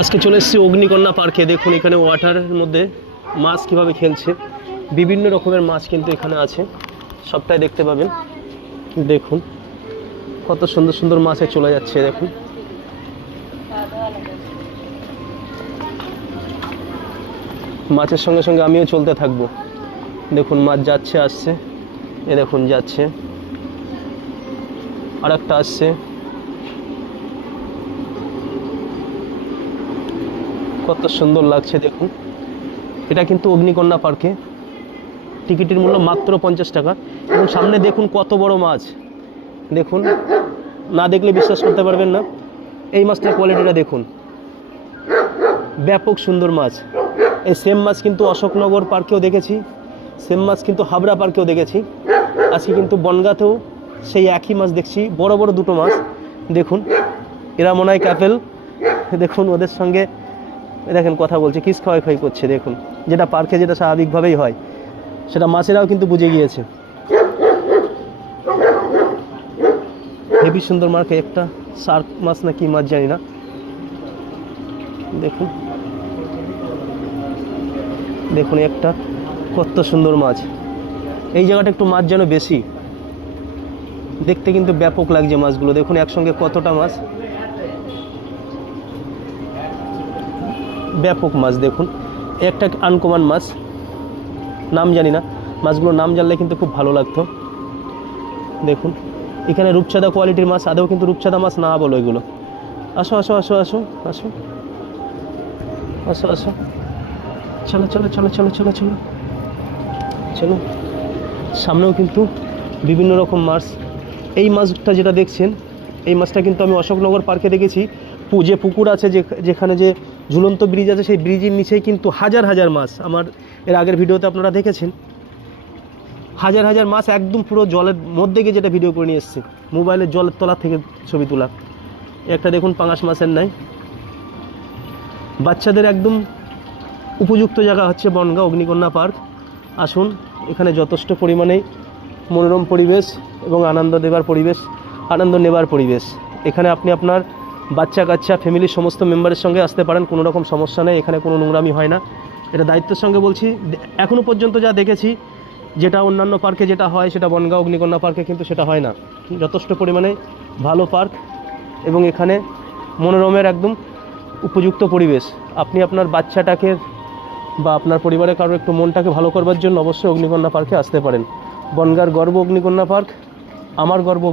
আজকে চলে এসেছি অগ্নিকন্যা পার্কে। দেখুন এখানে ওয়াটারের মধ্যে মাছ কিভাবে খেলছে, বিভিন্ন রকমের মাছ কিন্তু এখানে আছে, সবটাই দেখতে পাবেন। দেখুন কত সুন্দর সুন্দর মাছে চলে যাচ্ছে। দেখুন মাছের সঙ্গে সঙ্গে আমিও চলতে থাকবো। দেখুন মাছ যাচ্ছে আসছে, এ দেখুন যাচ্ছে, আর একটা আসছে। কত সুন্দর লাগছে দেখুন। এটা কিন্তু অগ্নিকন্যা পার্কে, টিকিটের মূল্য মাত্র 50 টাকা। এবং সামনে দেখুন কত বড় মাছ, দেখুন না দেখলে বিশ্বাস করতে পারবেন না। এই মাছটার কোয়ালিটিটা দেখুন, ব্যাপক সুন্দর মাছ। এই সেম মাছ কিন্তু অশোকনগর পার্কেও দেখেছি, সেম মাছ কিন্তু হাবড়া পার্কেও দেখেছি। আজকে কিন্তু বনগাঁতেও সেই একই মাছ দেখছি, বড় বড় দুটো মাছ। দেখুন এরা মনে হয় ক্যাপেল। দেখুন ওদের সঙ্গে দেখেন কথা বলছে, কিস খাওয়াই খাওয়াই করছে। দেখুন যেটা পার্কে যেটা স্বাভাবিকভাবেই হয়, সেটা মাছেরাও কিন্তু বুঝে গিয়েছে। হেভি সুন্দর মার্কে একটা শার্ক মাছ না কি মাছ জানি না। দেখুন দেখুন একটা কত সুন্দর মাছ। এই জায়গাটা একটু মাছ যেন বেশি, দেখতে কিন্তু ব্যাপক লাগছে মাছগুলো। দেখুন একসঙ্গে কতটা মাছ, ব্যাপক মাছ। দেখুন একটা আনকমন মাছ, নাম জানি না, মাছগুলোর নাম জানলে কিন্তু খুব ভালো লাগতো। দেখুন এখানে রূপচাঁদা কোয়ালিটির মাছ, আদৌ কিন্তু রূপচাঁদা মাছ না বলো এগুলো। আসো আসো আসো আসো আসো আসো আসো, চলো চলো চলো চলো চলো চলো চলো। সামনেও কিন্তু বিভিন্ন রকম মাছ। এই মাছটা যেটা দেখছেন, এই মাছটা কিন্তু আমি অশোকনগর পার্কে দেখেছি। যে পুকুর আছে, যেখানে যে ঝুলন্ত ব্রিজ আছে, সেই ব্রিজের নিচেই কিন্তু হাজার হাজার মাছ। আমার এর আগের ভিডিওতে আপনারা দেখেছেন, হাজার হাজার মাছ একদম পুরো জলের মধ্যে গিয়ে, যেটা ভিডিও করে নিয়ে এসেছি মোবাইলের জলের তলা থেকে ছবি তোলা। একটা দেখুন পাঙাশ মাছের নাই। বাচ্চাদের একদম উপযুক্ত জায়গা হচ্ছে বনগাঁ অগ্নিকন্যা পার্ক। আসুন, এখানে যথেষ্ট পরিমাণেই মনোরম পরিবেশ এবং আনন্দ নেবার পরিবেশ। এখানে আপনি আপনার বাচ্চা কাচ্চা ফ্যামিলির সমস্ত মেম্বারের সঙ্গে আসতে পারেন, কোনো রকম সমস্যা নেই। এখানে কোনো নোংরামি হয় না, এটা দায়িত্বের সঙ্গে বলছি। এখনও পর্যন্ত যা দেখেছি, যেটা অন্যান্য পার্কে যেটা হয়, সেটা বনগাঁ অগ্নিকন্যা পার্কে কিন্তু সেটা হয় না। যথেষ্ট পরিমাণে ভালো পার্ক এবং এখানে মনোরমের একদম উপযুক্ত পরিবেশ। আপনি আপনার বাচ্চাটাকে বা আপনার পরিবারের কারোর একটু মনটাকে ভালো করবার জন্য অবশ্যই অগ্নিকন্যা পার্কে আসতে পারেন। বনগাঁর গর্ব অগ্নিকন্যা পার্ক, আমার গর্ব